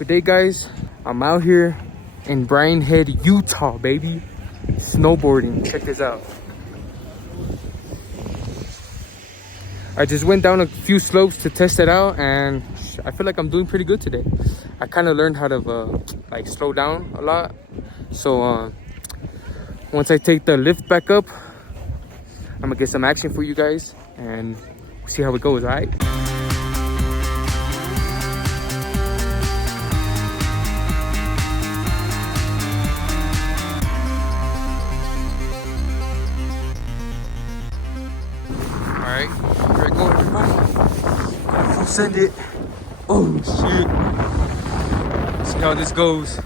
Today, guys, I'm out here in Brian Head, Utah, baby. Snowboarding. Check this out. I just went down a few slopes to test it out, and I feel like I'm doing pretty good today. I kind of learned how to like slow down a lot. So once I take the lift back up, I'm gonna get some action for you guys and see how it goes, all right? All right, here I go, everybody. I'll send it. Oh shit. See how this goes.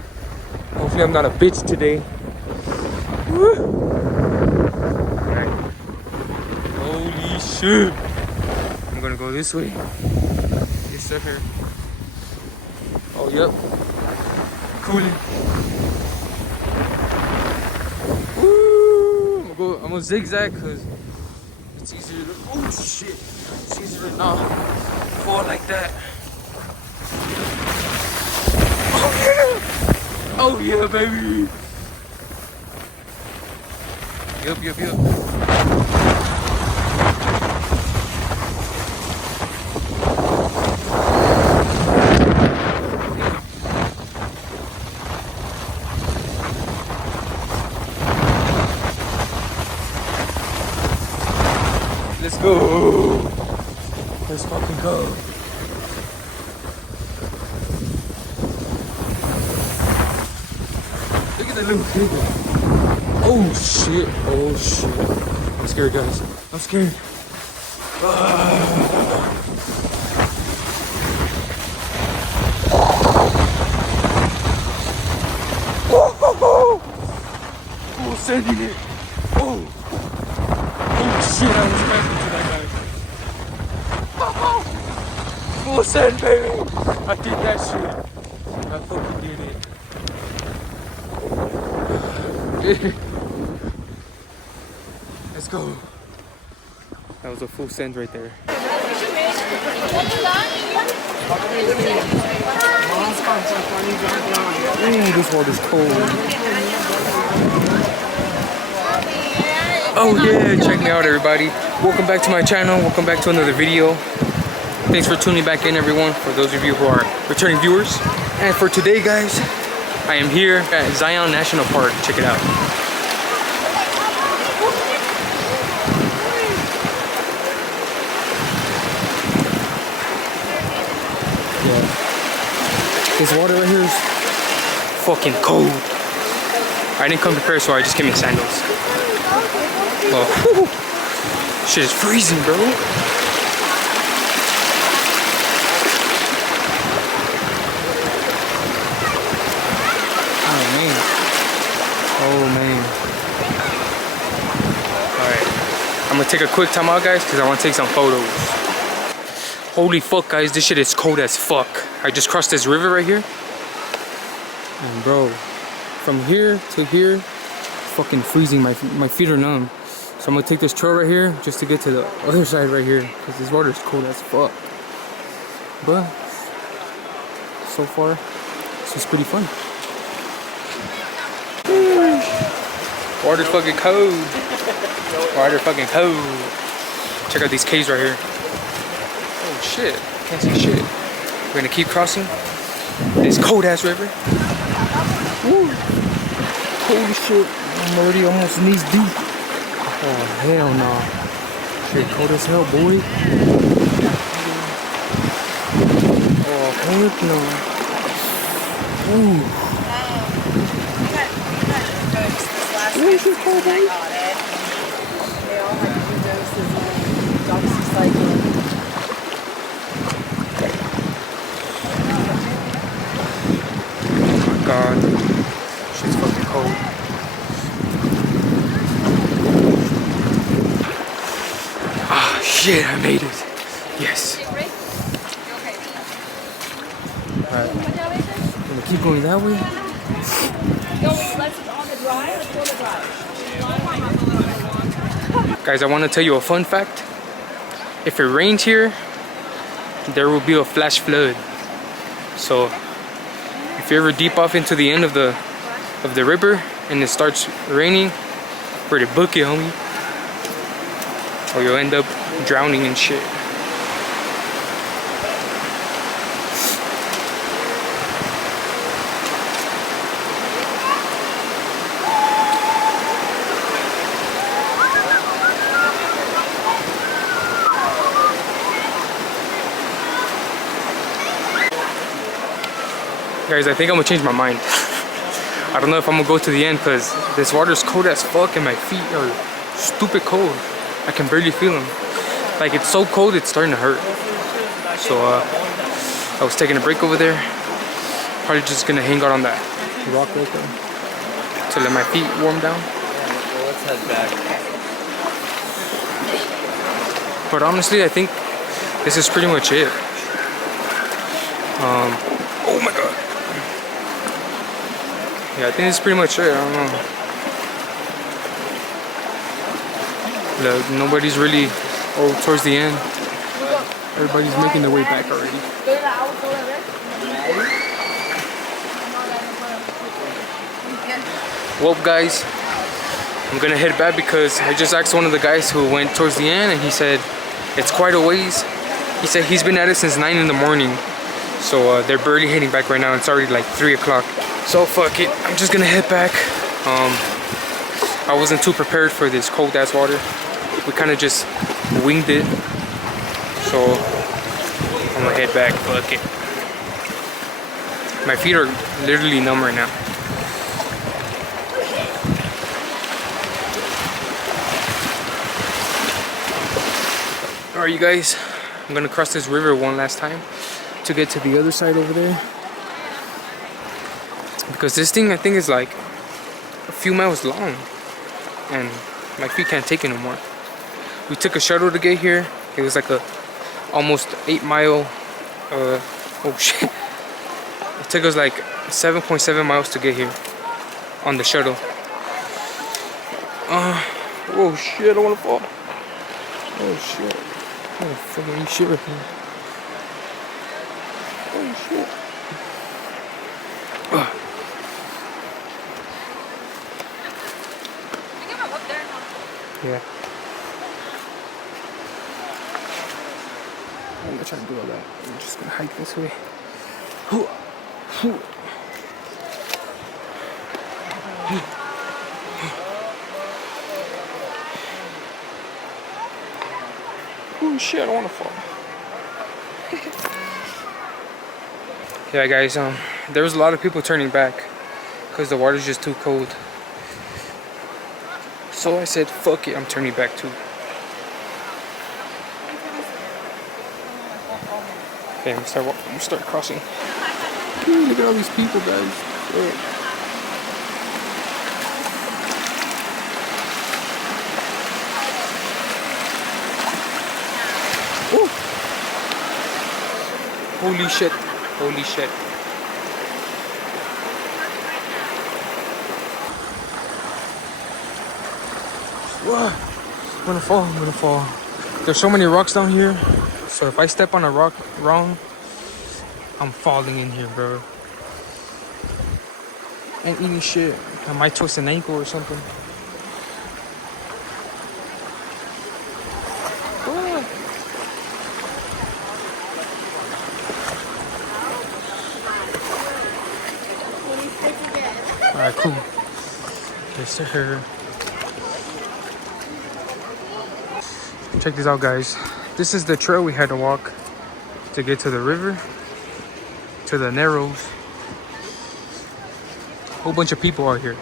Hopefully I'm not a bitch today. Woo. All right. Holy shit. I'm gonna go this way. Yes, sir. Oh, yep. Cooling. Woo. I'm gonna zigzag because it's easier to, oh shit. It's easier to not fall like that. Oh yeah! Oh yeah, baby! Yup. Let's go! Let's fucking go! Look at that little kid. Oh shit! Oh shit! I'm scared, guys. I'm scared. Oh, sending it! Oh! Oh shit! I was crashing to that guy. Full send, baby! I did that shit. I fucking did it. Let's go. That was a full send right there. Ooh, this water's cold. Oh yeah, check me out, everybody. Welcome back to my channel. Welcome back to another video. Thanks for tuning back in, everyone, for those of you who are returning viewers. And for today, guys, I am here at Zion National Park. Check it out. Yeah. This water right here is fucking cold. I didn't come prepared, so I just came in sandals. Well, shit is freezing, bro. Oh man. Alright. I'm gonna take a quick time out, guys, because I want to take some photos. Holy fuck, guys, this shit is cold as fuck. I just crossed this river right here. And bro, from here to here, fucking freezing. My feet are numb. So I'm gonna take this trail right here just to get to the other side right here, because this water is cold as fuck. But so far, this is pretty fun. Water's fucking cold. Water fucking cold. Check out these caves right here. Oh shit, can't see shit. We're gonna keep crossing this cold ass river. Woo. Holy shit, I'm already almost knees deep. Oh hell no. Shit cold as hell, boy. Oh heck no. Ooh. Where's your car, babe? They all have to do doses and doxycycline. Oh my god. Shit's fucking cold. Ah, shit, I made it. Yes. Alright. I'm gonna keep going that way. Guys, I want to tell you a fun fact. If it rains here, there will be a flash flood. So if you're ever deep off into the end of the river and it starts raining, better book it, homie, or you'll end up drowning and shit. Guys, I think I'm gonna change my mind. I don't know if I'm gonna go to the end because this water's cold as fuck and my feet are stupid cold. I can barely feel them. Like, it's so cold it's starting to hurt. So I was taking a break over there. Probably just gonna hang out on that rock right there to let my feet warm down. Well, let's head back. But honestly, I think this is pretty much it. Oh my god. Yeah, I think this is pretty much it. I don't know. Look, nobody's really towards the end. Everybody's making their way back already. Well, guys, I'm gonna head back because I just asked one of the guys who went towards the end and he said it's quite a ways. He said he's been at it since 9 in the morning. So they're barely heading back right now. It's already like 3 o'clock. So fuck it, I'm just gonna head back. I wasn't too prepared for this cold ass water. We kind of just winged it. So I'm gonna head back, fuck it. My feet are literally numb right now. Alright you guys, I'm gonna cross this river one last time to get to the other side over there. Because this thing I think is like a few miles long and my feet can't take it no more. We took a shuttle to get here. It was like a almost 8-mile oh shit. It took us like 7.7 miles to get here on the shuttle. Oh shit, I don't wanna fall. Oh shit. Oh fucking shit right here. Oh shit. Yeah. I'm not trying to do all that. I'm just gonna hike this way. Oh shit, I don't wanna fall. Yeah guys, there was a lot of people turning back because the water's just too cold. So I said, fuck it, I'm turning back too. Okay, I'm gonna start crossing. Ooh, look at all these people, guys. Ooh. Holy shit. Holy shit. I'm gonna fall, I'm gonna fall. There's so many rocks down here. So if I step on a rock wrong, I'm falling in here, bro. Ain't eating shit. I might twist an ankle or something. Alright, cool. Yes, sir. Check this out, guys. This is the trail we had to walk to get to the river, to the Narrows. Whole bunch of people out here.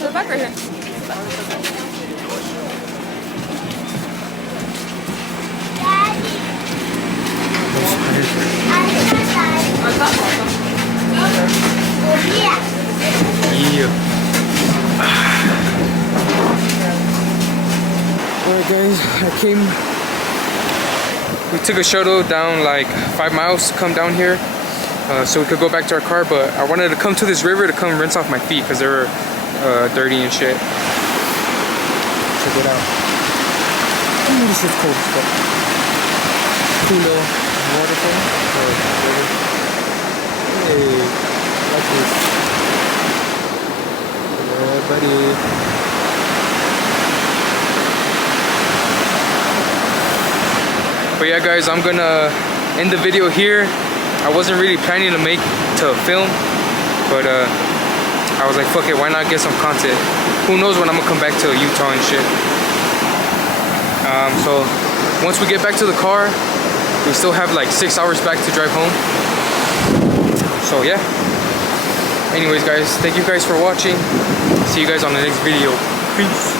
So back right here. Yeah. Alright guys, we took a shuttle down like 5 miles to come down here. so we could go back to our car. But I wanted to come to this river to come rinse off my feet because they were dirty and shit. Check it out. Ooh, this is cold as fuck. Cool little waterfall. Hey, watch this. Yeah, buddy. But yeah, guys, I'm gonna end the video here. I wasn't really planning to film, but I was like, fuck it, why not get some content? Who knows when I'm gonna come back to Utah and shit. So once we get back to the car, we still have like 6 hours back to drive home. So yeah. Anyways, guys, thank you guys for watching. See you guys on the next video. Peace.